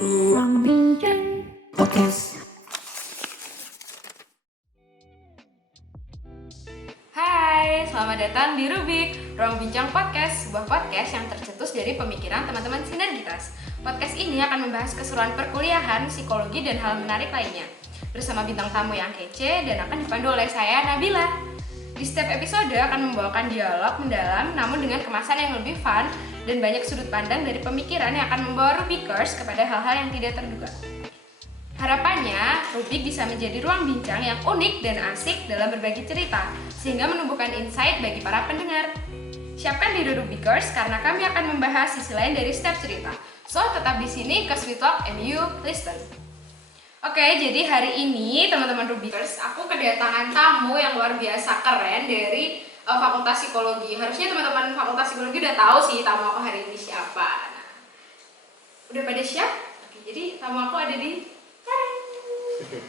Ruang Bincang Podcast. Hai, selamat datang di Rubik, Ruang Bincang Podcast, sebuah podcast yang tercetus dari pemikiran teman-teman sinergitas. Podcast ini akan membahas keseruan perkuliahan, psikologi, dan hal menarik lainnya. Bersama bintang tamu yang kece dan akan dipandu oleh saya, Nabila. Di setiap episode akan membawakan dialog mendalam namun dengan kemasan yang lebih fun dan banyak sudut pandang dari pemikiran yang akan membawa Rubikers kepada hal-hal yang tidak terduga. Harapannya, Rubik bisa menjadi ruang bincang yang unik dan asik dalam berbagi cerita, sehingga menumbuhkan insight bagi para pendengar. Siapkan diri Rubikers karena kami akan membahas sisi lain dari setiap cerita. So, tetap di sini ke Sweet Talk and you listen. Oke, jadi hari ini teman-teman Rubikers, aku kedatangan tamu yang luar biasa keren dari Fakultas Psikologi. Harusnya teman-teman Fakultas Psikologi udah tahu sih tamu aku hari ini siapa. Nah, udah pada siap? Oke, jadi tamu aku ada di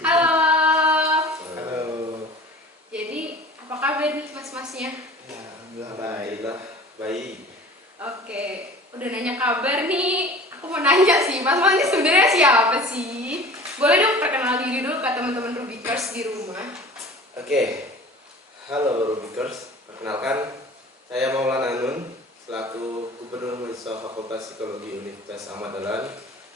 Halo. Halo. Jadi apa kabar nih mas-masnya? Ya, alhamdulillah baik. Oke, udah nanya kabar nih. Aku mau nanya sih, mas-mas ini sebenarnya siapa sih? Boleh dong perkenal diri dulu ke teman-teman Rubikers di rumah. Oke. Halo Rubikers. Perkenalkan, saya Maulana Nun selaku Gubernur Mahasiswa Fakultas Psikologi Universitas Ahmad Dahlan.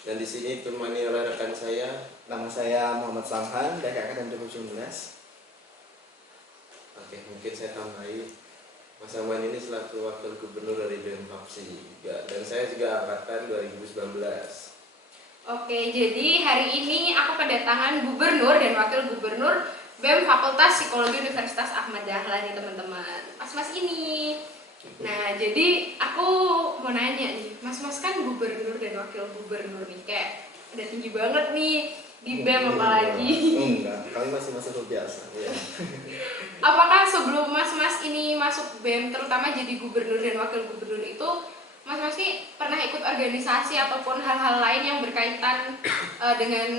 Dan di sini ditemani oleh rekan saya. Nama saya Muhammad Samhan dari angkatan 2019. Oke, mungkin saya tambahi. Mas Aman ini selaku Wakil Gubernur dari BEM Fapsi juga. Dan saya juga angkatan 2019. Oke, jadi hari ini aku kedatangan Gubernur dan Wakil Gubernur BEM Fakultas Psikologi Universitas Ahmad Dahlan nih teman-teman. Mas-mas ini. Nah, jadi aku mau nanya nih, mas-mas kan gubernur dan wakil gubernur nih, kayak udah tinggi banget nih di BEM apalagi. Enggak, kami masih masa biasa. Iya. Apakah sebelum mas-mas ini masuk BEM, terutama jadi gubernur dan wakil gubernur itu, mas-mas ini pernah ikut organisasi ataupun hal-hal lain yang berkaitan dengan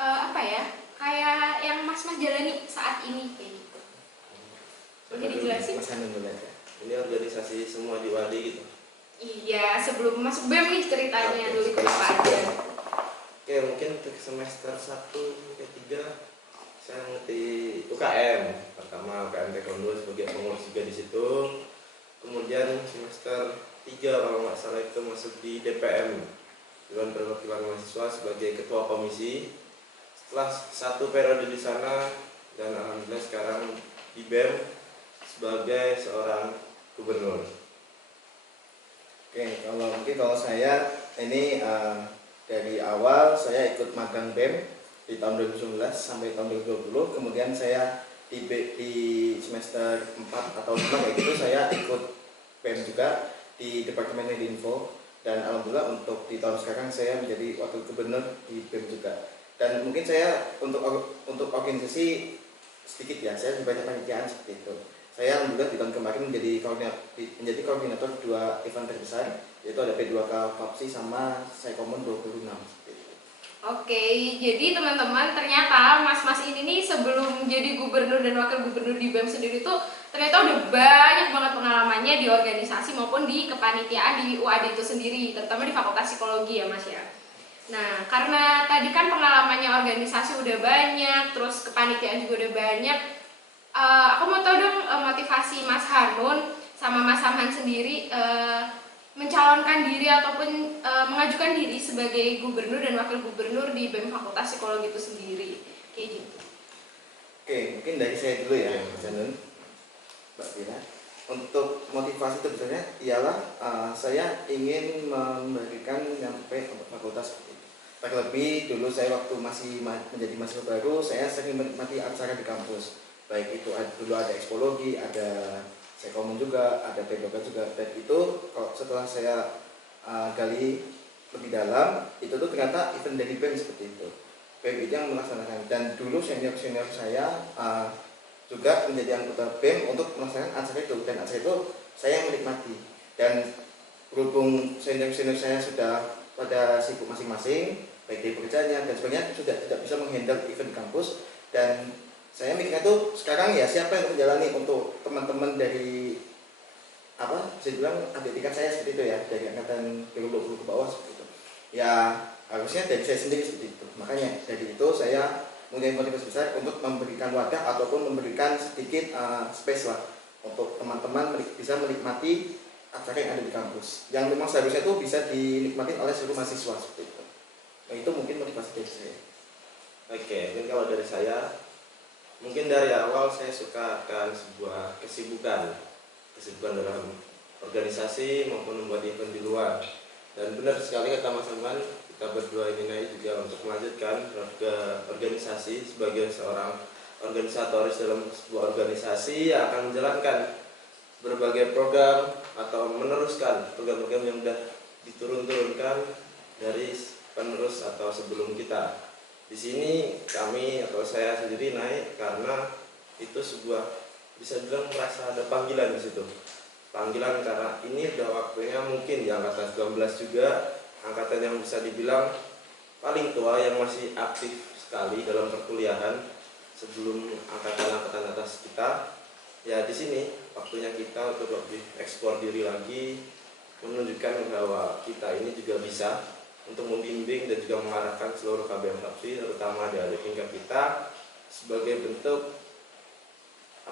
apa ya, kayak yang mas-mas jalani saat ini kayak gitu? Boleh dijelasin? Mas Hanun dulu aja. Ini organisasi semua di Wadi gitu. Iya, sebelum masuk BEM nih ceritanya Oke, dulu ke apa aja. Oke, mungkin untuk semester 1 hingga 3 saya ngerti UKM. Pertama UKM Taekwondo sebagai pengurus juga di situ. Kemudian semester 3 kalau nggak salah itu masuk di DPM, Dewan Perwakilan Mahasiswa sebagai ketua komisi. Setelah satu periode di sana dan alhamdulillah sekarang di BEM sebagai seorang gubernur. Oke, kalau saya ini dari awal saya ikut magang BEM di tahun 2019 sampai tahun 2020. Kemudian saya di semester 4 atau 5 kayak gitu saya ikut BEM juga di Departemen Medinfo, dan alhamdulillah untuk di tahun sekarang saya menjadi wakil gubernur di BEM juga. Dan mungkin saya untuk organisasi sedikit ya, saya di banyak panitiaan seperti itu. Saya alhamdulillah di tahun kemarin menjadi koordinator 2 event terbesar, yaitu ada P2K Fapsi sama Saikomon 26. Oke, jadi teman-teman ternyata mas-mas ini nih sebelum jadi gubernur dan wakil gubernur di BEM sendiri tuh ternyata udah banyak banget pengalamannya di organisasi maupun di kepanitiaan di UAD itu sendiri, terutama di Fakultas Psikologi ya mas ya. Nah, karena tadi kan pengalamannya organisasi udah banyak, terus kepanitiaan juga udah banyak, aku mau tahu dong motivasi Mas Hanun sama Mas Samhan sendiri mencalonkan diri ataupun mengajukan diri sebagai gubernur dan wakil gubernur di BEM Fakultas Psikologi itu sendiri, kayak gitu. Oke, mungkin dari saya dulu ya, Mas Hanun, Mbak Vina. Untuk motivasi tentunya ialah saya ingin memberikan nyampe untuk fakultas. Terlebih dulu saya waktu masih menjadi mahasiswa baru, saya sering menikmati acara di kampus. Baik itu dulu ada ekspologi, ada Sekomen juga, ada P2K juga. Dan itu setelah saya gali lebih dalam, itu tuh ternyata event dari BEM seperti itu. BEM itu yang melaksanakan, dan dulu senior-senior saya juga menjadi anggota BEM untuk melaksanakan acara itu, dan acara itu saya menikmati. Dan berhubung senior-senior saya sudah pada sibuk masing-masing, baik di pekerjaannya dan sebagainya, sudah tidak bisa menghandle event kampus, dan saya mikirnya tuh sekarang ya siapa yang menjalani untuk teman-teman dari bisa dibilang adik tingkat saya seperti itu ya, dari angkatan 2020 ke bawah seperti itu. Ya harus harusnya dari saya sendiri seperti itu. Makanya dari itu saya mempunyai motivasi besar untuk memberikan wadah ataupun memberikan sedikit space lah untuk teman-teman bisa menikmati acara yang ada di kampus yang memang seharusnya itu bisa dinikmati oleh seluruh mahasiswa seperti itu. Nah, itu mungkin motivasi dari saya. Oke, mungkin kalau dari saya, mungkin dari awal saya suka akan sebuah kesibukan dalam organisasi maupun membuat event di luar. Dan benar sekali kata Mas Aman, kita berdua ini naik juga untuk melanjutkan organisasi sebagai seorang organisatoris dalam sebuah organisasi yang akan menjalankan berbagai program atau meneruskan program-program yang sudah diturunkan dari penerus atau sebelum kita. Di sini kami atau saya sendiri naik karena itu sebuah bisa bilang merasa ada panggilan di situ. Panggilan karena ini udah waktunya mungkin di angkatan 19 juga, angkatan yang bisa dibilang paling tua yang masih aktif sekali dalam perkuliahan sebelum angkatan-angkatan atas kita. Ya di sini waktunya kita untuk lebih ekspor diri lagi, menunjukkan bahwa kita ini juga bisa untuk membimbing dan juga mengarahkan seluruh KBM Faksi, terutama di adik tingkat kita sebagai bentuk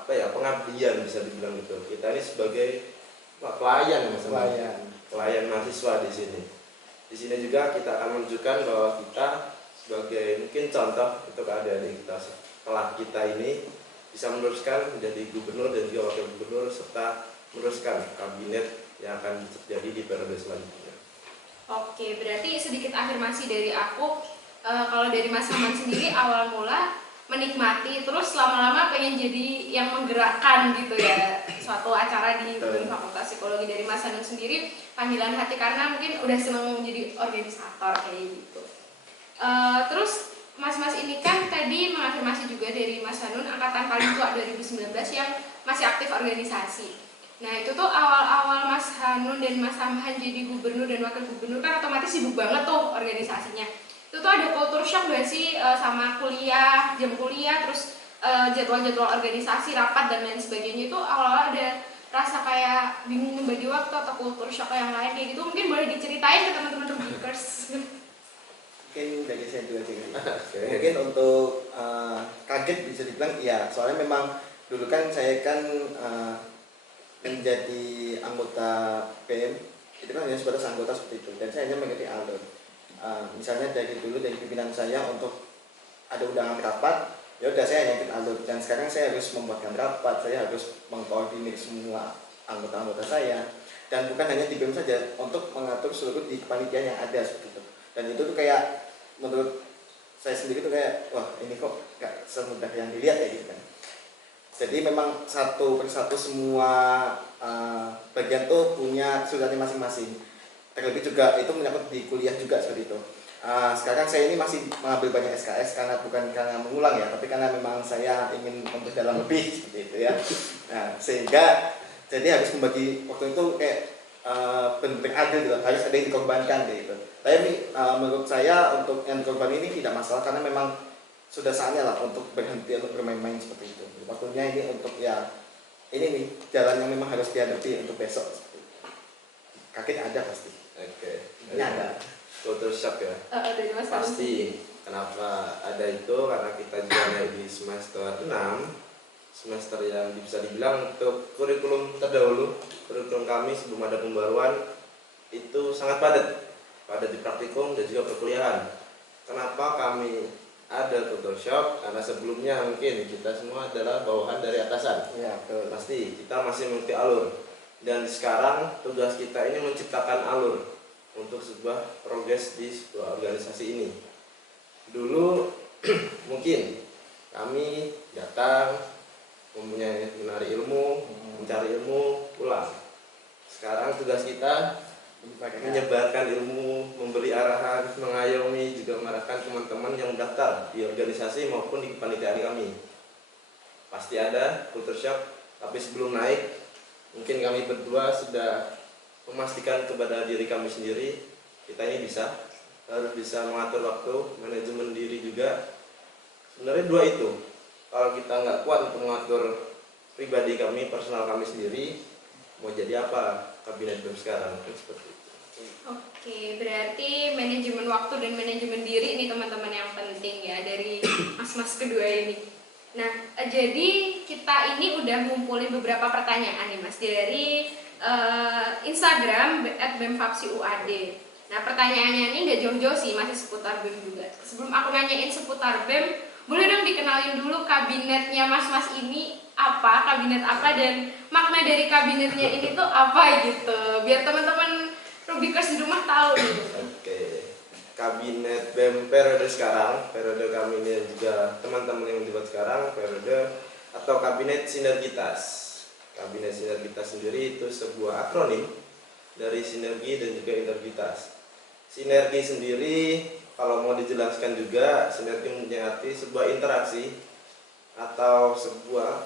pengabdian bisa dibilang gitu. Kita ini sebagai pelayan pelayan mahasiswa di sini. Di sini juga kita akan menunjukkan bahwa kita sebagai mungkin contoh untuk adik-adik kita setelah kita ini bisa meneruskan menjadi gubernur dan juga wakil gubernur serta meneruskan kabinet yang akan terjadi di periode selanjutnya. Oke, berarti sedikit afirmasi dari aku. Kalau dari Mas Haman sendiri awal mula menikmati, terus lama-lama pengen jadi yang menggerakkan gitu ya suatu acara di Fakultas Psikologi. Dari Mas Hanun sendiri panggilan hati karena mungkin udah seneng menjadi organisator kayak gitu. Terus Mas-mas ini kan tadi mengafirmasi juga dari Mas Hanun angkatan paling tua 2019 yang masih aktif organisasi. Nah itu tuh awal-awal Mas Hanun dan Mas Hamhan jadi gubernur dan wakil gubernur kan otomatis sibuk banget tuh organisasinya. Itu tuh ada culture shock gak sih sama kuliah, jam kuliah, terus jadwal-jadwal organisasi, rapat dan lain sebagainya. Itu awal-awal ada rasa kayak bingung membagi waktu atau culture shock yang lain kayak gitu. Mungkin boleh diceritain ke teman-teman Rubikers. Mungkin dari saya dulu aja. Mungkin untuk kaget bisa dibilang iya, soalnya memang dulu kan saya kan menjadi anggota PM itu kan hanya sebatas anggota seperti itu dan saya hanya mengikuti alur. Misalnya dari dulu dari pimpinan saya untuk ada undangan rapat, ya udah saya hanya ikut alur dan sekarang saya harus membuatkan rapat, saya harus mengkoordinir semua anggota-anggota saya dan bukan hanya di BEM saja untuk mengatur seluruh di kepanitiaan yang ada seperti itu. Dan itu tuh kayak menurut saya sendiri tuh kayak wah ini kok gak semudah yang dilihat ya gitu kan. Jadi memang satu persatu semua bagian tuh punya kesulitannya masing-masing. Terlebih juga itu menyangkut di kuliah juga seperti itu. Sekarang saya ini masih mengambil banyak SKS karena bukan karena mengulang ya, tapi karena memang saya ingin memperdalam lebih seperti itu ya. Nah, sehingga jadi harus membagi waktu itu kayak benar-benar adil gitu, harus ada yang dikorbankan gitu. Tapi menurut saya untuk yang dikorban ini tidak masalah karena memang sudah saatnya lah untuk berhenti untuk bermain-main seperti itu. Waktunya ini untuk ya ini nih jalan yang memang harus dihadapi untuk besok. Kaget ada pasti. Oke. Ini ada. Culture shock ya. Pasti. Kenapa ada itu? Karena kita juga naik di semester 6, semester yang bisa dibilang untuk kurikulum terdahulu, kurikulum kami sebelum ada pembaruan itu sangat padat di praktikum dan juga perkuliahan. Kenapa kami ada culture shock? Karena sebelumnya mungkin kita semua adalah bawahan dari atasan. Ya, betul. Pasti kita masih mengikuti alur. Dan sekarang tugas kita ini menciptakan alur untuk sebuah progres di sebuah organisasi ini. Dulu mungkin kami datang mempunyai mencari ilmu, pulang. Sekarang tugas kita menyebarkan ilmu, memberi arahan, mengayomi, juga mengarahkan teman-teman yang daftar di organisasi maupun di kepanitiaan kami. Pasti ada culture shock, tapi sebelum naik, mungkin kami berdua sudah memastikan kepada diri kami sendiri, kita ini harus bisa mengatur waktu, manajemen diri juga. Sebenarnya dua itu, kalau kita nggak kuat untuk mengatur pribadi kami, personal kami sendiri, mau jadi apa kabinet BEM sekarang kan seperti itu. Oke, berarti manajemen manajemen waktu dan manajemen diri ini teman-teman yang penting ya dari mas-mas kedua ini. Nah, jadi kita ini udah ngumpulin beberapa pertanyaan nih Mas dari Instagram @bemfapsiuad. Nah, pertanyaannya ini nggak jauh-jauh sih, masih seputar BEM juga. Sebelum aku nanyain seputar BEM, boleh dong dikenalin dulu kabinetnya mas-mas ini apa, kabinet apa, dan makna dari kabinetnya ini tuh apa gitu, biar teman-teman Rubikers di rumah tahu nih. Oke, kabinet BEM periode sekarang, periode kami ini dan juga teman-teman yang dibuat sekarang, periode atau kabinet sinergitas. Kabinet sinergitas sendiri itu sebuah akronim dari sinergi dan juga integritas. Sinergi sendiri kalau mau dijelaskan juga, sinergi mempunyai arti sebuah interaksi atau sebuah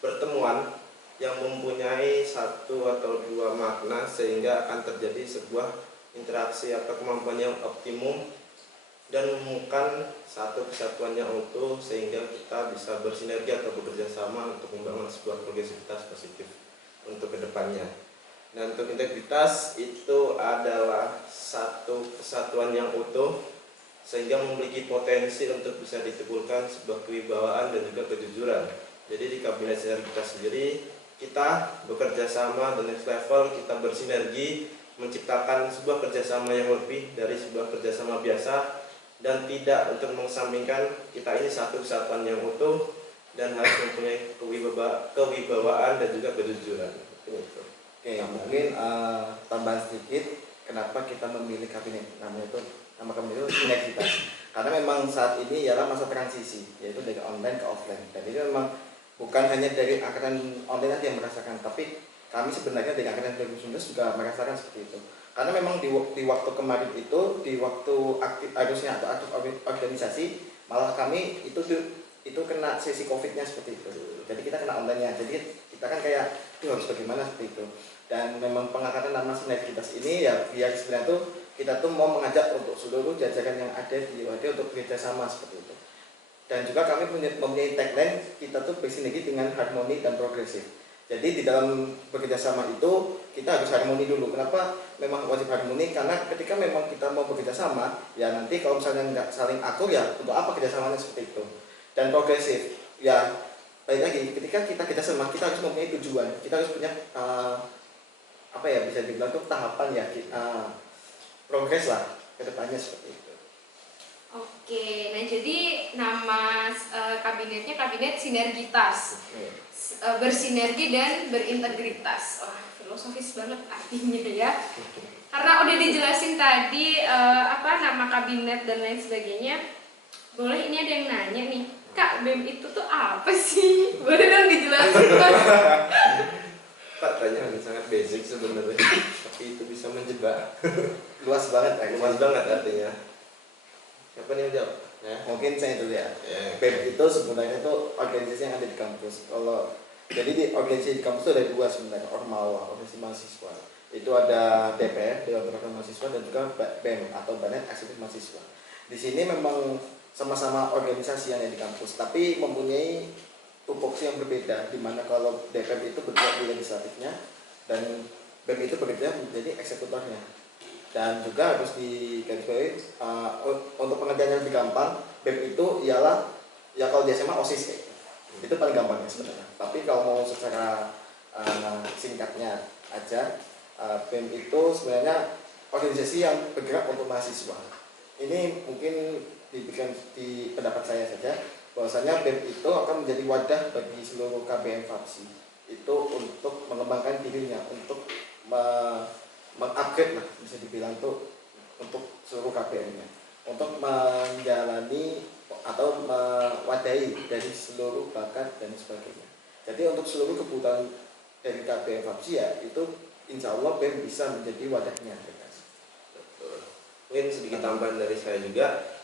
pertemuan yang mempunyai satu atau dua makna sehingga akan terjadi sebuah interaksi atau kemampuan yang optimum dan menemukan satu kesatuan yang utuh sehingga kita bisa bersinergi atau bekerja sama untuk membangun sebuah progresivitas positif untuk kedepannya. Dan untuk integritas itu adalah satu kesatuan yang utuh sehingga memiliki potensi untuk bisa ditimbulkan sebuah kewibawaan dan juga kejujuran. Jadi di kabinet sinergitas sendiri kita bekerja sama dan next level, kita bersinergi menciptakan sebuah kerjasama yang lebih dari sebuah kerjasama biasa dan tidak untuk mengesampingkan kita ini satu kesatuan yang utuh dan harus mempunyai kewibawaan dan juga kejujuran. Itu. Oke, mungkin tambahan sedikit kenapa kita memilih kabinet nama kabinet itu sinergitas. Karena memang saat ini ialah masa transisi, yaitu dari online ke offline. Dan ini memang bukan hanya dari angkatan online nanti yang merasakan, tapi kami sebenarnya dari angkatan 2019 juga merasakan seperti itu. Karena memang di waktu kemarin itu, di waktu harusnya atau aktif organisasi, malah kami itu kena sesi COVID-nya seperti itu. Jadi kita kena online-nya. Jadi kita kan kayak harus bagaimana seperti itu. Dan memang pengangkatan nama sinergitas ini ya biar sebenarnya tuh kita tuh mau mengajak untuk seluruh jajaran yang ada di WAD untuk bekerja sama seperti itu. Dan juga kami mempunyai tagline kita tuh bersinergi dengan harmoni dan progresif. Jadi di dalam bekerja sama itu kita harus harmoni dulu. Kenapa memang wajib harmoni? Karena ketika memang kita mau bekerja sama, ya nanti kalau misalnya nggak saling akur ya untuk apa kerjasamanya seperti itu. Dan progresif, ya baik lagi ketika kita kerja sama kita harus mempunyai tujuan. Kita harus punya bisa dibilang tuh tahapan ya progres lah ke depannya seperti itu. Oke, nah jadi nama kabinetnya kabinet sinergitas. Bersinergi dan berintegritas. Wah, filosofis banget artinya ya. Karena udah dijelasin tadi nama kabinet dan lain sebagainya. Boleh ini ada yang nanya nih, Kak, BEM itu tuh apa sih? Boleh dong dijelasin, Mas? Pertanyaan sangat basic sebenarnya, tapi itu bisa menjebak. Luas banget, Luas banget artinya. Siapa nih yang jawab? Ya. Mungkin saya dulu ya. Ya. BEM itu sebenarnya itu organisasi yang ada di kampus. Jadi di organisasi di kampus itu ada dua sebenarnya, Ormawa, organisasi mahasiswa. Itu ada DPR, Dewan Perwakilan Mahasiswa, dan juga BEM atau Badan Eksekutif Mahasiswa. Di sini memang sama-sama organisasi yang ada di kampus, tapi mempunyai tupoksi yang berbeda, di mana kalau DPR itu bergerak di legislatifnya dan BEM itu bekerja menjadi eksekutornya. Dan juga harus digarisbawahi untuk pengertian yang lebih gampang, BEM itu ialah ya kalau di SMA OSIS itu paling gampangnya sebenarnya. Tapi kalau mau secara singkatnya aja, BEM itu sebenarnya organisasi yang bergerak untuk mahasiswa. Ini mungkin diberikan di pendapat saya saja, bahwasanya BEM itu akan menjadi wadah bagi seluruh KBM Fapsi itu untuk mengembangkan dirinya, untuk mengupgrade lah bisa dibilang tuh untuk seluruh KBM-nya, untuk menjalani atau mewadahi dari seluruh bakat dan sebagainya. Jadi untuk seluruh kebutuhan dari KBM Fapsi ya itu insya Allah BEM bisa menjadi wadahnya. Betul. Mungkin sedikit tambahan dari saya juga,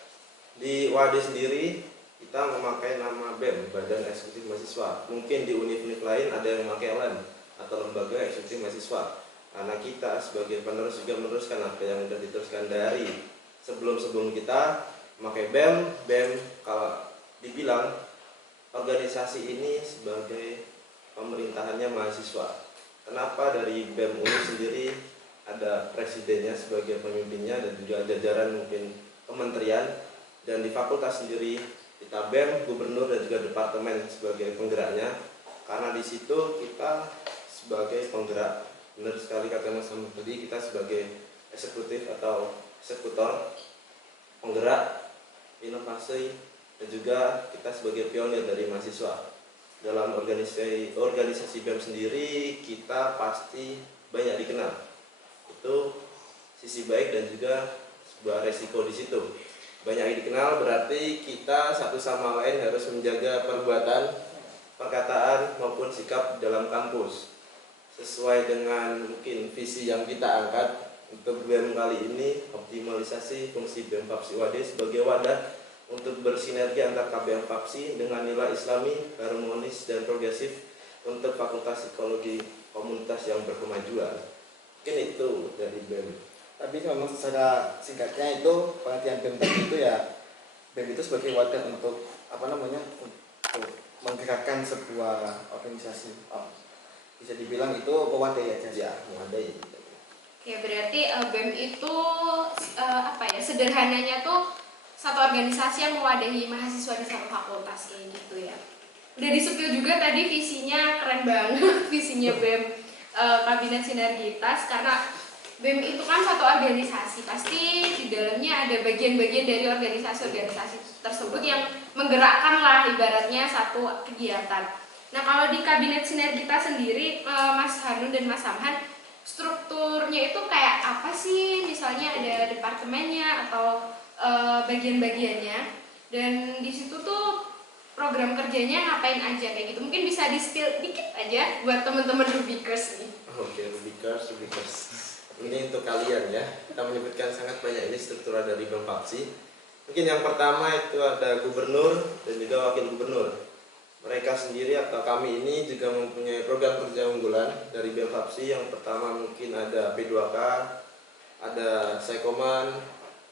di WAD sendiri kita memakai nama BEM, Badan Eksekutif Mahasiswa. Mungkin di univ-univ lain ada yang memakai LEM atau Lembaga Eksekutif Mahasiswa. Karena kita sebagai penerus juga meneruskan apa yang sudah diteruskan dari sebelum kita memakai BEM. BEM kalau dibilang organisasi ini sebagai pemerintahannya mahasiswa. Kenapa dari BEM UNI sendiri ada presidennya sebagai pemimpinnya dan juga jajaran mungkin kementerian, dan di fakultas sendiri kita BEM, gubernur dan juga departemen sebagai penggeraknya, karena di situ kita sebagai penggerak, benar sekali kata Mas Hamid tadi, kita sebagai eksekutif atau eksekutor, penggerak inovasi, dan juga kita sebagai pionir dari mahasiswa. Dalam organisasi BEM sendiri kita pasti banyak dikenal. Itu sisi baik dan juga sebuah resiko di situ. Banyak dikenal berarti kita satu sama lain harus menjaga perbuatan, perkataan maupun sikap dalam kampus sesuai dengan mungkin visi yang kita angkat untuk BEM kali ini, optimalisasi fungsi BEM FAPSI UAD sebagai wadah untuk bersinergi antar KBM FAPSI dengan nilai Islami, harmonis dan progresif untuk Fakultas Psikologi Komunitas yang berkemajuan. Mungkin itu dari BEM. Tapi memang secara singkatnya itu pengertian BEM tadi itu ya, BEM itu sebagai wadah untuk untuk menggerakkan sebuah organisasi. Bisa dibilang itu mewadai aja. Ya, mewadai. Oke, berarti BEM itu sederhananya tuh satu organisasi yang mewadahi mahasiswa di satu fakultas kayak gitu ya. Udah disepil juga tadi visinya, keren banget visinya BEM Kabinet Sinergitas, karena BEM itu kan satu organisasi, pasti di dalamnya ada bagian-bagian dari organisasi-organisasi tersebut yang menggerakkan lah ibaratnya satu kegiatan. Nah, kalau di Kabinet Sinergitas sendiri, Mas Hanun dan Mas Samhan, strukturnya itu kayak apa sih? Misalnya ada departemennya atau bagian-bagiannya, dan di situ tuh program kerjanya ngapain aja kayak gitu. Mungkin bisa di-spill dikit aja buat teman-teman Rubikers nih. Oke, Rubikers. Ini untuk kalian ya. Kita menyebutkan sangat banyak ini struktur dari BEM FAPSI. Mungkin yang pertama itu ada gubernur dan juga wakil gubernur. Mereka sendiri atau kami ini juga mempunyai program kerja unggulan dari BEM FAPSI. Yang pertama mungkin ada P2K, ada Sekoman,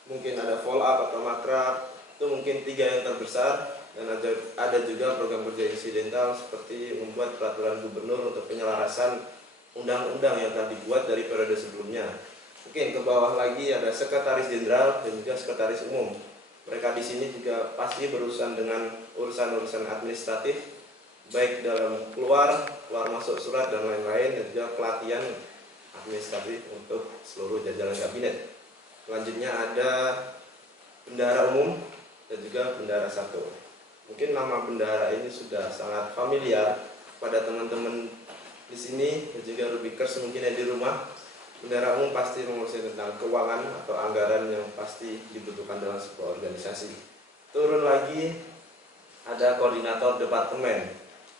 mungkin ada follow up atau makrab. Itu mungkin 3 yang terbesar. Dan ada juga program kerja insidental seperti membuat peraturan gubernur untuk penyelarasan undang-undang yang telah dibuat dari periode sebelumnya. Mungkin ke bawah lagi ada sekretaris jenderal dan juga sekretaris umum. Mereka di sini juga pasti berurusan dengan urusan-urusan administratif, baik dalam keluar masuk surat dan lain-lain, dan juga pelatihan administratif untuk seluruh jajaran kabinet. Selanjutnya ada bendahara umum dan juga bendahara satu. Mungkin nama bendahara ini sudah sangat familiar pada teman-teman di sini dan juga Rubikers mungkin yang di rumah. Bendahara umum pasti mengurusi tentang keuangan atau anggaran yang pasti dibutuhkan dalam sebuah organisasi. Turun lagi ada koordinator departemen.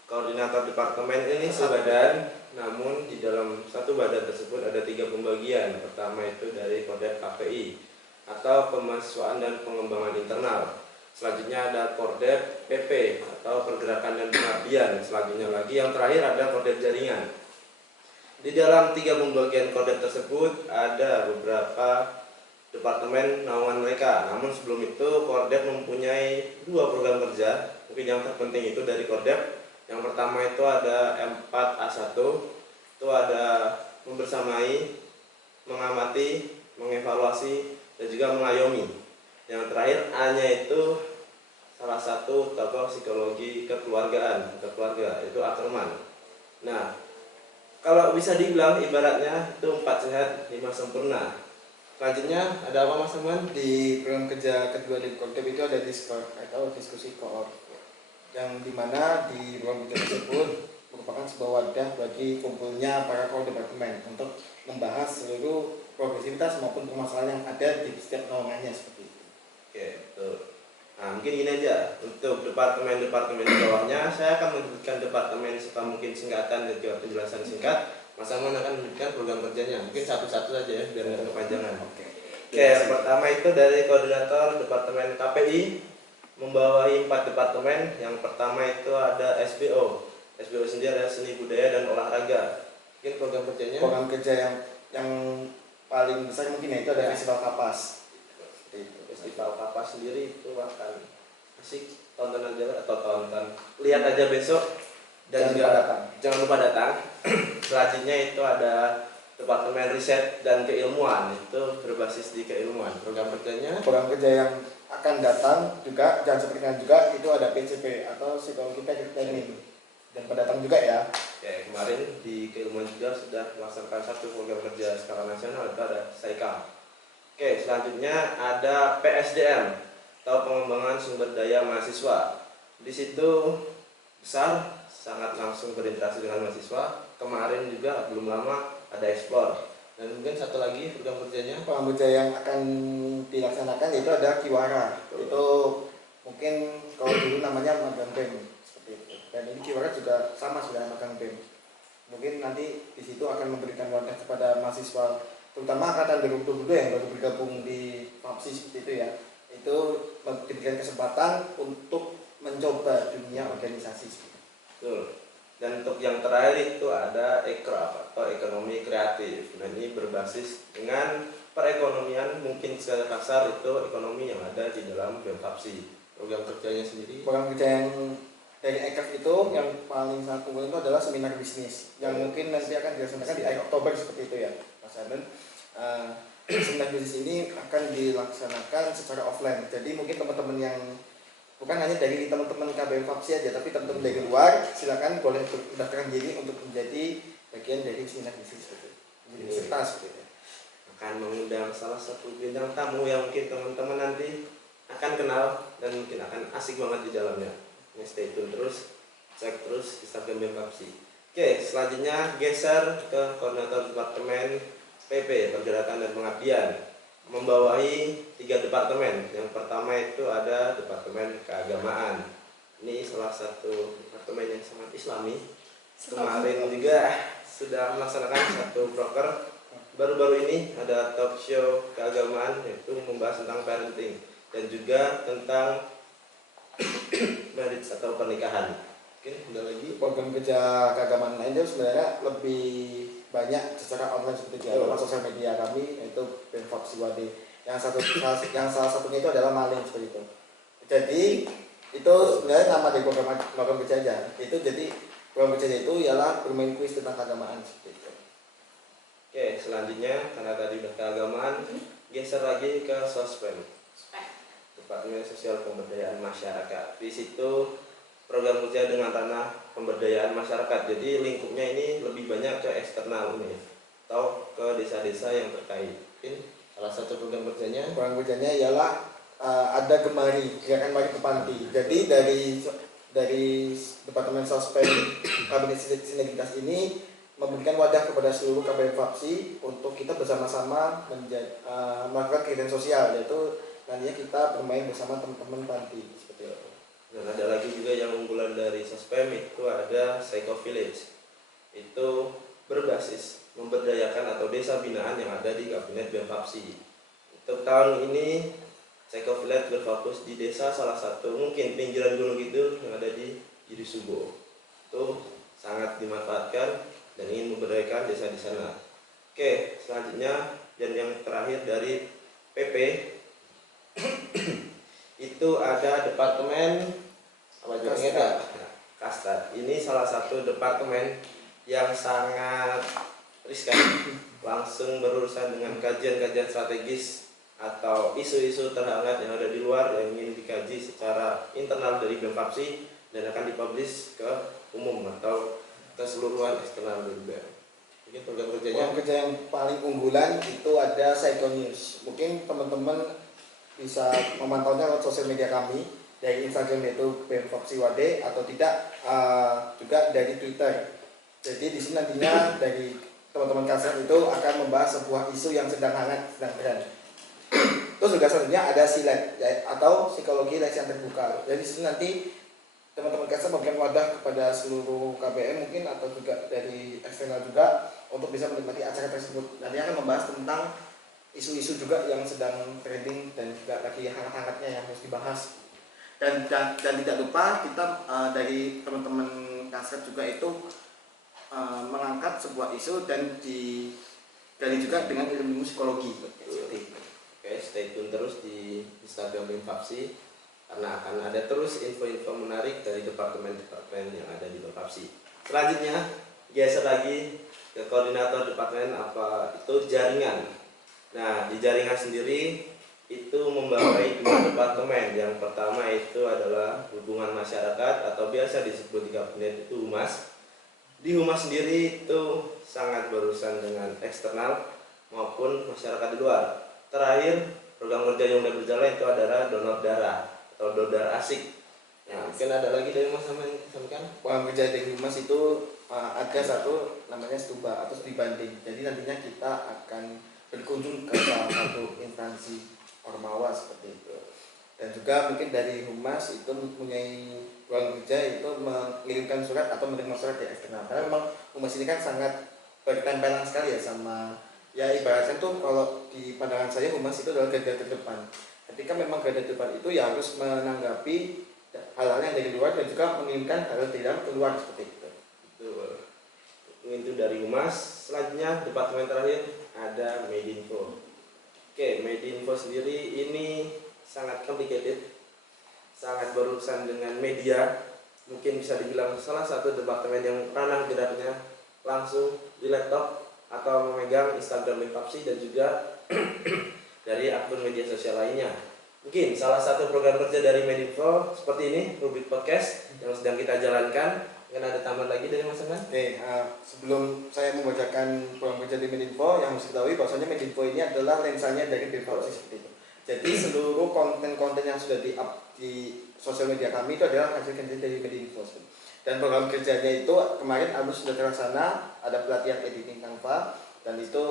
Koordinator departemen ini sebadan, namun di dalam satu badan tersebut ada 3 pembagian. Pertama itu dari Kordep KPI atau Pemahasiswaan dan Pengembangan Internal. Selanjutnya ada Kordep PP atau Pergerakan dan Pengabdian. Selanjutnya lagi yang terakhir ada Kordep Jaringan. Di dalam 3 pembagian Kordep tersebut ada beberapa departemen naungan mereka. Namun sebelum itu Kordep mempunyai 2 program kerja. Mungkin yang terpenting itu dari Kordep. Yang pertama itu ada M4A1, itu ada membersamai, mengamati, mengevaluasi, dan juga mengayomi. Yang terakhir A-nya itu salah satu tokoh psikologi kekeluargaan, keluarga, itu Ackerman. Nah, kalau bisa dibilang ibaratnya itu 4 sehat, 5 sempurna. Selanjutnya ada apa Mas Teman? Di program kerja kedua di Kordep itu ada diskusi koor, yang dimana di ruang kerja tersebut merupakan sebuah wadah bagi kumpulnya para kepala departemen untuk membahas seluruh progresivitas maupun permasalahan yang ada di setiap naungannya seperti itu. Oke, betul. Nah, mungkin gini aja, untuk departemen-departemen di bawahnya saya akan menyebutkan departemen serta mungkin singkatan dan juga penjelasan singkat. Mas Aman akan menyebutkan program kerjanya, mungkin satu-satu saja ya biar nggak kepanjangan. Oke, yang pertama itu dari koordinator departemen KPI, membawahi 4 departemen. Yang pertama itu ada SBO. SBO sendiri adalah Seni Budaya dan Olahraga. Mungkin program kerjanya? Program kerja yang paling besar mungkin itu ada Festival Kapas. Festival Kapas sendiri itu akan asik, tonton aja atau tonton. Lihat aja besok dan jangan lupa datang. Selanjutnya itu ada Departemen Riset dan Keilmuan, itu berbasis di keilmuan. Program kerjanya yang akan datang juga dan sepertinya juga itu ada PCP atau psikologi teknik dan pendatang juga ya. Oke, kemarin di keilmuan juga sudah melaksanakan satu program kerja skala nasional, itu ada SAIKA. Oke, selanjutnya ada PSDM atau pengembangan sumber daya mahasiswa. Di situ besar, sangat langsung berinteraksi dengan mahasiswa. Kemarin juga belum lama ada Explore. Dan mungkin satu lagi program kerjanya yang akan dilaksanakan itu ada Kiwara. Itu mungkin kalau dulu namanya magang BEM seperti itu. Dan ini Kiwara juga sama sudah magang BEM. Mungkin nanti di situ akan memberikan wadah kepada mahasiswa, terutama angkatan 2022 yang baru bergabung di FAPSI seperti itu ya. Itu memberikan kesempatan untuk mencoba dunia organisasi. betul. Dan untuk yang terakhir itu ada Ekraf atau ekonomi kreatif. Nah, ini berbasis dengan perekonomian, mungkin secara kasar itu ekonomi yang ada di dalam BEM-FAPSI. Program kerjanya sendiri. Program kerja yang dari Ekraf itu yang paling sangat unggul itu adalah seminar bisnis yang mungkin nanti akan dilaksanakan di akhir Oktober seperti itu ya, Mas Adon. Seminar bisnis ini akan dilaksanakan secara offline. Jadi mungkin teman-teman yang bukan hanya dari teman-teman KBM FAPSI aja, tapi teman-teman dari luar silakan boleh mendaftarkan diri untuk menjadi bagian dari seminar bisnis seperti itu. Menjadi peserta seperti itu. Akan mengundang salah satu bintang tamu yang mungkin teman-teman nanti akan kenal dan mungkin akan asik banget di dalamnya. Ini stay tune terus, cek terus Instagram BEM-FAPSI. Oke, selanjutnya geser ke koordinator departemen PP, Pergerakan dan Pengabdian, membawahi 3 departemen. Yang pertama itu ada Departemen Keagamaan. Ini salah satu departemen yang sangat islami. Kemarin juga sudah melaksanakan satu broker. Baru-baru ini ada talk show keagamaan, yaitu membahas tentang parenting dan juga tentang marriage atau pernikahan. Mungkin ada lagi Program kerja keagamaan lainnya sebenarnya lebih banyak secara online seperti di alamat sosial media kami, yaitu BEM-FAPSI Wade. Yang salah satunya itu adalah maling seperti itu. Jadi itu sebenarnya nama dari program kerja aja. Itu jadi program kerja itu ialah bermain kuis tentang keagamaan seperti itu. Oke, selanjutnya karena tadi udah keagamaan, geser lagi ke Sospem, Departemen Sosial Pemberdayaan Masyarakat. Di situ program kerja dengan ranah pemberdayaan masyarakat. Jadi lingkupnya ini lebih banyak ke eksternal ini atau ke desa-desa yang terkait. Mungkin salah satu program kerjanya Ialah ada Gemari, gerakan Mari ke Panti. Jadi dari Departemen Sospem Kabinet Sinergitas ini memberikan wadah kepada seluruh KBM FAPSI untuk kita bersama-sama melakukan kegiatan sosial, yaitu nantinya kita bermain bersama teman-teman panti seperti itu. Dan ada lagi juga yang unggulan dari Sospem itu ada Psycho Village. Itu berbasis memberdayakan atau desa binaan yang ada di Kabinet BEM-FAPSI. Untuk tahun ini Psycho Village berfokus di desa salah satu mungkin pinggiran Gunung Kidul yang ada di Jirisubo. Itu sangat dimanfaatkan dan ingin memberdayakan desa di sana. Oke, selanjutnya dan yang terakhir dari PP itu ada Departemen apa juga ingat ya? Kastrat. Ini salah satu departemen yang sangat riskan, langsung berurusan dengan kajian-kajian strategis atau isu-isu terhangat yang ada di luar yang ingin dikaji secara internal dari BEM-FAPSI dan akan dipublish ke umum atau keseluruhan eksternal dari BEM. Mungkin program kerjanya. Program kerja yang paling unggulan itu ada Psycho News. Mungkin teman-teman bisa memantaunya lewat sosial media kami dari Instagram yaitu BEM-FAPSI Wade atau tidak juga dari Twitter. Jadi di sini nantinya dari teman-teman Kasrat itu akan membahas sebuah isu yang sedang hangat, sedang tren. Terus juga selanjutnya ada SILET atau Psikologi Lesian Terbuka. Jadi di sini nanti teman-teman Kasrat memberikan wadah kepada seluruh KBM mungkin atau juga dari eksternal juga untuk bisa menikmati acara tersebut. Nanti akan membahas tentang isu-isu juga yang sedang trending dan juga lagi hangat-hangatnya yang harus dibahas. Dan tidak lupa kita dari teman-teman Kasrat juga itu mengangkat sebuah isu dan digali juga dengan ilmu psikologi. Oke, stay tune terus di Instagram BEM-FAPSI karena akan ada terus info-info menarik dari departemen-departemen yang ada di BEM-FAPSI. Selanjutnya geser lagi Ya, koordinator departemen apa itu jaringan. Nah, di jaringan sendiri itu membawahi dua departemen. Yang pertama itu adalah hubungan masyarakat atau biasa disebut di kabinet itu humas. Di humas sendiri itu sangat berurusan dengan eksternal maupun masyarakat di luar. Terakhir, program kerja yang sudah berjalan itu adalah donor darah atau donor asik. Nah, mungkin ada lagi dari Mas sama yang disampaikan? Program kerja dari humas itu ada satu namanya stuba atau studi banding. Jadi nantinya kita akan berkunjung ke salah satu instansi ormawa seperti itu. Dan juga mungkin dari humas itu mempunyai program kerja itu mengirimkan surat atau menerima surat dari eksternal. Karena memang humas ini kan sangat bertempelan sekali ya sama, ya ibaratnya tuh kalau di pandangan saya humas itu adalah garda terdepan. Ketika memang garda terdepan itu ya harus menanggapi hal-hal yang dari luar dan juga mengirimkan hal-hal dari dalam keluar seperti itu. Itu dari humas. Selanjutnya departemen terakhir ada Medinfo. Oke, Medinfo sendiri ini sangat complicated, sangat berurusan dengan media. Mungkin bisa dibilang salah satu departemen yang ranah geraknya langsung di laptop atau memegang Instagram Bemfapsi dan juga dari akun media sosial lainnya. Mungkin salah satu program kerja dari Medinfo seperti ini, Rubik Podcast yang sedang kita jalankan. Mungkin ada tambahan lagi dari Mas Eman? Oke, sebelum saya membacakan program kerja di Medinfo, yang harus diketahui bahwasanya Medinfo ini adalah lensanya dari Bemfapsi seperti itu. Jadi seluruh konten-konten yang sudah di-up di sosial media kami itu adalah hasil kerja dari Medinfo. Dan program kerjanya itu kemarin harus sudah terlaksana, ada pelatihan editing Canva, dan itu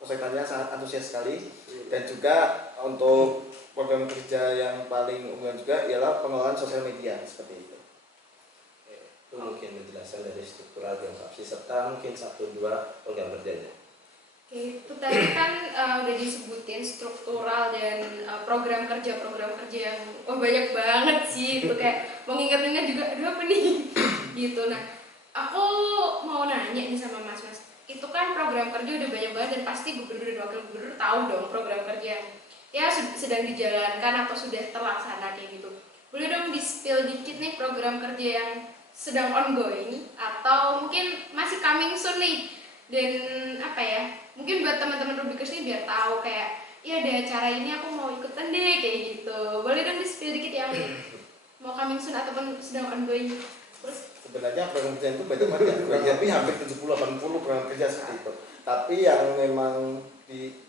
pesertanya sangat antusias sekali. Dan juga untuk program kerja yang paling umum juga ialah pengelolaan sosial media seperti itu. Itu mungkin penjelasan dari struktural Bemfapsi serta mungkin 1-2 program kerjanya. Oke, itu tadi kan udah disebutin struktural dan program kerja yang banyak banget sih, itu kayak mau ngingetinnya juga aduh apa nih gitu. Nah, aku mau nanya nih sama Mas, itu kan program kerja udah banyak banget dan pasti gubernur dan wakil gubernur tahu dong program kerja yang sedang dijalankan atau sudah terlaksana kayak gitu. Boleh dong di-spill dikit nih program kerja yang sedang ongoing atau mungkin masih coming soon nih, dan apa ya, mungkin buat teman-teman Rubikers ini biar tahu kayak ya ada acara ini aku mau ikutan deh kayak gitu. Boleh dong di-spill dikit yang mau coming soon ataupun sedang ongoing. Terus sebenarnya program kerja itu banyak banget ya, kurang lebih hampir 70-80 program kerja seperti itu. Tapi yang memang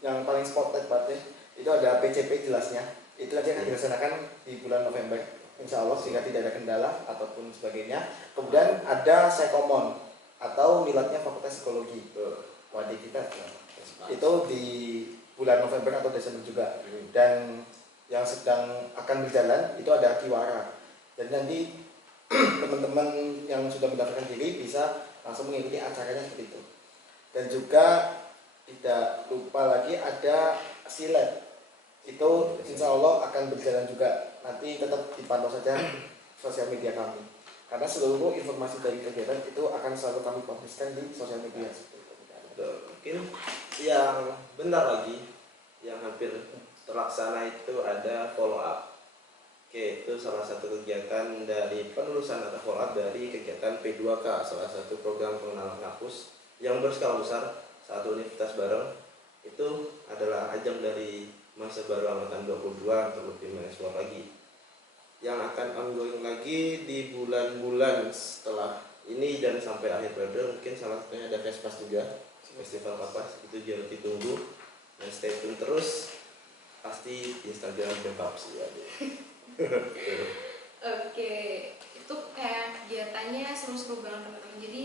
yang paling spotlight banget itu ada PCP jelasnya. Itu nanti akan dilaksanakan di bulan November, insya Allah, sehingga tidak ada kendala ataupun sebagainya. Kemudian ada Sekomon atau miladnya Fakultas Psikologi, wadik kita itu di bulan November atau Desember juga. Dan yang sedang akan berjalan itu ada Kiwara. Jadi nanti teman-teman yang sudah mendaftarkan diri bisa langsung mengikuti acaranya seperti itu. Dan juga tidak lupa lagi ada Silet, itu insya Allah akan berjalan juga. Nanti tetap dipantau saja sosial media kami, karena seluruh informasi dari kegiatan itu akan selalu kami publiskan di sosial media. Mungkin yang bentar lagi yang hampir terlaksana itu ada follow up. Oke, itu salah satu kegiatan dari penelusuran atau follow up dari kegiatan P2K, salah satu program pengenalan kampus yang berskala besar, satu universitas bareng. Itu adalah ajang dari masa baru angkatan 22 untuk lebih mengeksplor lagi, yang akan ongoing lagi di bulan-bulan setelah ini dan sampai akhir periode. Mungkin salah satunya ada Vespas juga, festival kapas, itu jangan ditunggu dan stay tune terus pasti di Instagram Bemfapsi ya. Oke, itu kayak kegiatannya seru-seru banget teman-teman. Jadi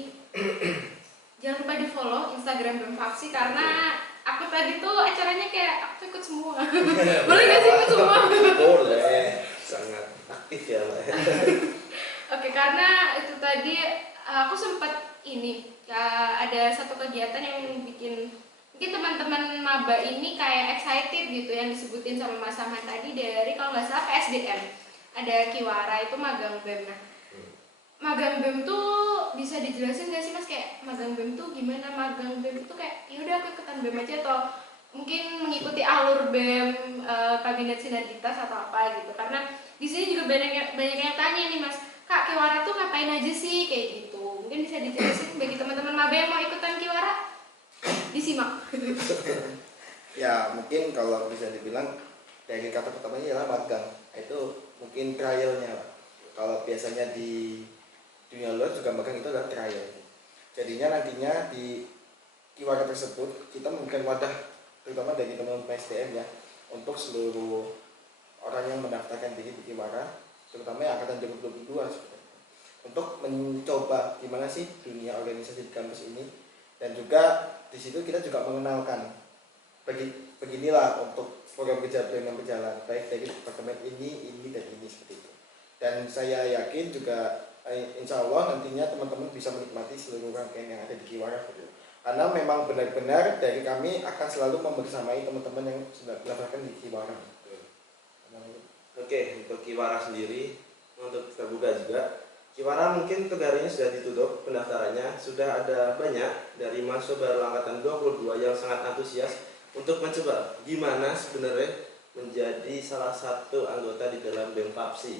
jangan lupa di follow Instagram Bemfapsi karena aku tadi tuh acaranya kayak aku ikut semua. Boleh gak sih ikut semua? Boleh, sangat aktif ya Mbak. Oke, karena itu tadi aku sempat ada satu kegiatan yang bikin mungkin teman-teman maba ini kayak excited gitu, yang disebutin sama Mas Saman tadi dari kalau nggak salah PSDM. Ada Kiwara itu magang BEM. Nah, magang BEM tuh bisa dijelasin nggak sih Mas, kayak magang BEM tuh gimana? Magang BEM itu kayak ya udah aku ikutan BEM aja atau mungkin mengikuti alur BEM kabinet sinergitas atau apa gitu. Karena di sini juga banyak yang tanya nih Mas, Kak Kiwara tuh ngapain aja sih kayak gitu. Mungkin bisa dijelasin bagi teman-teman maba yang mau ikutan Kiwara, disimak. Ya mungkin kalau bisa dibilang dari kata pertamanya ialah magang, itu mungkin trialnya Pak. Kalau biasanya di dunia luar juga magang itu adalah trial. Jadinya nantinya di Kiwara tersebut kita memberikan wadah terutama dari teman-teman PSDM ya untuk seluruh orang yang mendaftarkan diri di Kiwara, terutama yang angkatan 2022 sebenarnya, untuk mencoba gimana sih dunia organisasi di kampus ini, dan juga di situ kita juga mengenalkan beginilah untuk program kerja yang berjalan baik dari departemen ini dan ini seperti itu. Dan saya yakin juga insya Allah nantinya teman-teman bisa menikmati seluruh rangkaian yang ada di Kiwara gitu. Karena memang benar-benar dari kami akan selalu membersamai teman-teman yang sudah mendaftarkan di Kiwara. Oke, untuk Kiwara sendiri untuk terbuka juga. Kiwara mungkin Tegarinya sudah ditutup pendaftarannya, sudah ada banyak dari mahasiswa baru angkatan 22 yang sangat antusias untuk mencoba gimana sebenarnya menjadi salah satu anggota di dalam BEM FAPSI.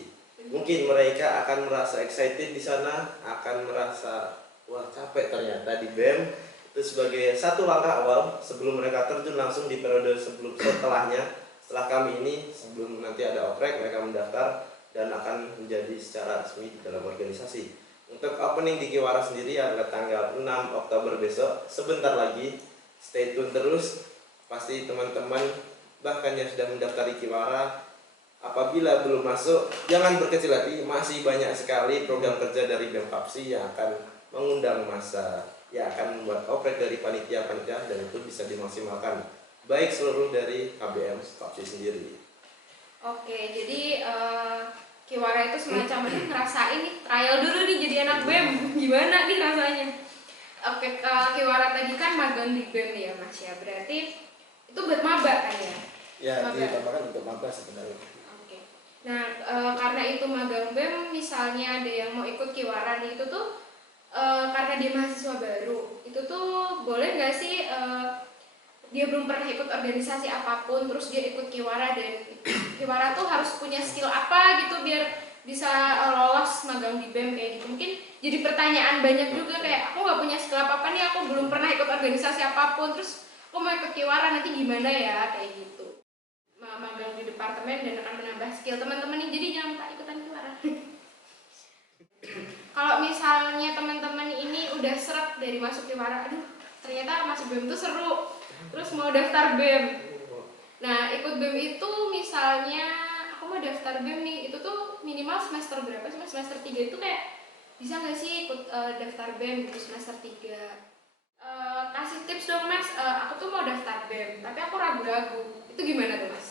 Mungkin mereka akan merasa excited di sana, akan merasa wah capek ternyata di BEM. Itu sebagai satu langkah awal sebelum mereka terjun langsung di periode setelahnya. Setelah kami ini, sebelum nanti ada oprek, mereka mendaftar dan akan menjadi secara resmi di dalam organisasi. Untuk opening di Kiwara sendiri adalah tanggal 6 Oktober besok. Sebentar lagi, stay tune terus. Pasti teman-teman bahkan yang sudah mendaftar di Kiwara, apabila belum masuk, jangan berkecil hati, masih banyak sekali program kerja dari BEM FAPSI yang akan mengundang massa, yang akan membuat oprek dari panitia-panitia, dan itu bisa dimaksimalkan baik seluruh dari KBM FAPSI sendiri. Oke, jadi Kiwara itu semacam ngerasain nih, trial dulu nih jadi anak BEM, gimana nih rasanya? Oke, Kiwara tadi kan magang di BEM ya Mas ya, berarti itu buat maba kan ya? Ya, ditambahkan untuk maba sebenarnya. Oke. Nah, karena itu magang BEM, misalnya ada yang mau ikut Kiwara nih, itu tuh karena dia mahasiswa baru, itu tuh boleh nggak sih dia belum pernah ikut organisasi apapun, terus dia ikut Kiwara, dan Kiwara tuh harus punya skill apa gitu biar bisa lolos magang di BEM kayak gitu. Mungkin jadi pertanyaan banyak juga, kayak aku nggak punya skill apa-apa nih, aku belum pernah ikut organisasi apapun, terus aku mau ikut Kiwara nanti gimana ya, kayak gitu. Magang di departemen dan akan menambah skill teman-teman nih, jadi jangan tak ikutan Kiwara. Kalau misalnya teman-teman ini udah seret dari masuk Kiwara, aduh ternyata masuk BEM tuh seru, terus mau daftar BEM. Nah, ikut BEM itu misalnya aku mau daftar BEM nih, itu tuh minimal semester berapa sih Mas? Semester 3 itu kayak bisa nggak sih ikut daftar BEM gitu semester 3? Kasih tips dong Mas, aku tuh mau daftar BEM tapi aku ragu-ragu, itu gimana tuh Mas?